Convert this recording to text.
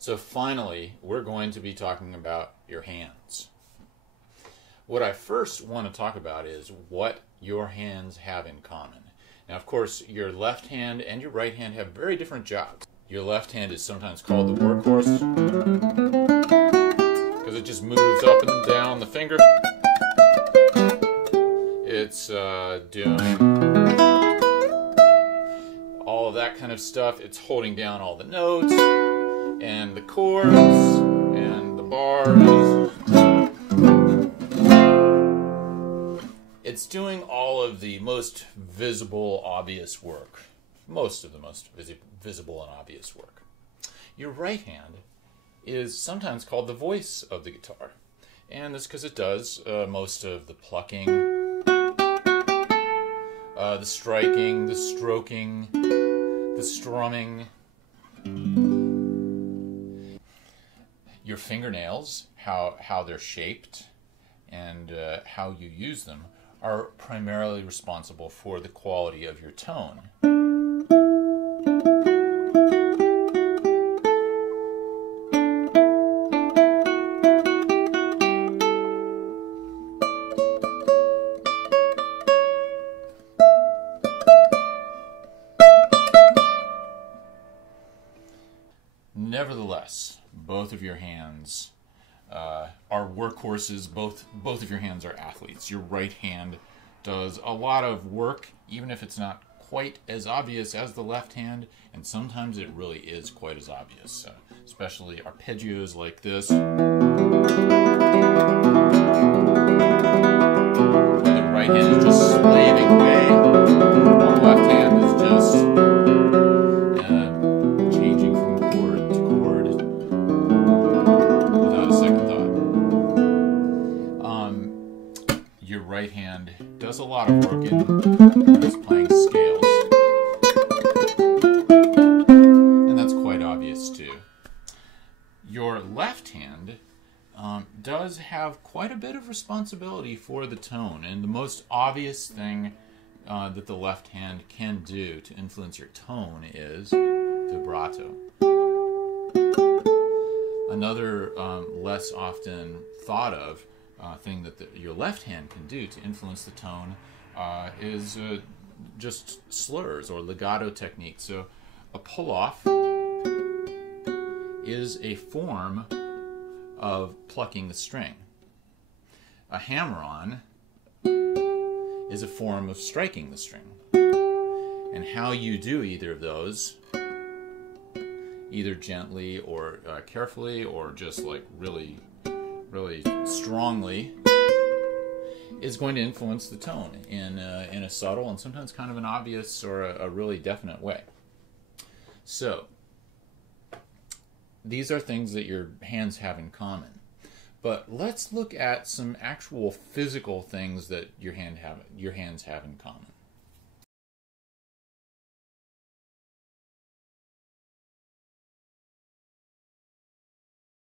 So finally, we're going to be talking about your hands. What I first want to talk about is what your hands have in common. Now, of course, your left hand and your right hand have very different jobs. Your left hand is sometimes called the workhorse because it just moves up and down the finger. It's doing all of that kind of stuff. It's holding down all the notes and the chords and the bars. It's doing all of the most visible, obvious work. Most of the most visible and obvious work. Your right hand is sometimes called the voice of the guitar. And that's because it does most of the plucking, the striking, the stroking, the strumming. Your fingernails, how they're shaped and how you use them, are primarily responsible for the quality of your tone. Nevertheless, both of your hands are workhorses. Both of your hands are athletes. Your right hand does a lot of work, even if it's not quite as obvious as the left hand, and sometimes it really is quite as obvious, especially arpeggios like this. The right hand is just slaving away, while the left hand is just changing from chord to chord without a second thought. Your right hand does a lot of work in it's playing scales, and that's quite obvious too. Your left hand does have quite a bit of responsibility for the tone, and the most obvious thing that the left hand can do to influence your tone is vibrato. Another less often thought of thing that your left hand can do to influence the tone is just slurs or legato technique. So a pull-off is a form of plucking the string. A hammer-on is a form of striking the string. And how you do either of those, either gently or carefully or just like really strongly, is going to influence the tone in a subtle and sometimes kind of an obvious or a really definite way. So these are things that your hands have in common. But let's look at some actual physical things that your hands have in common.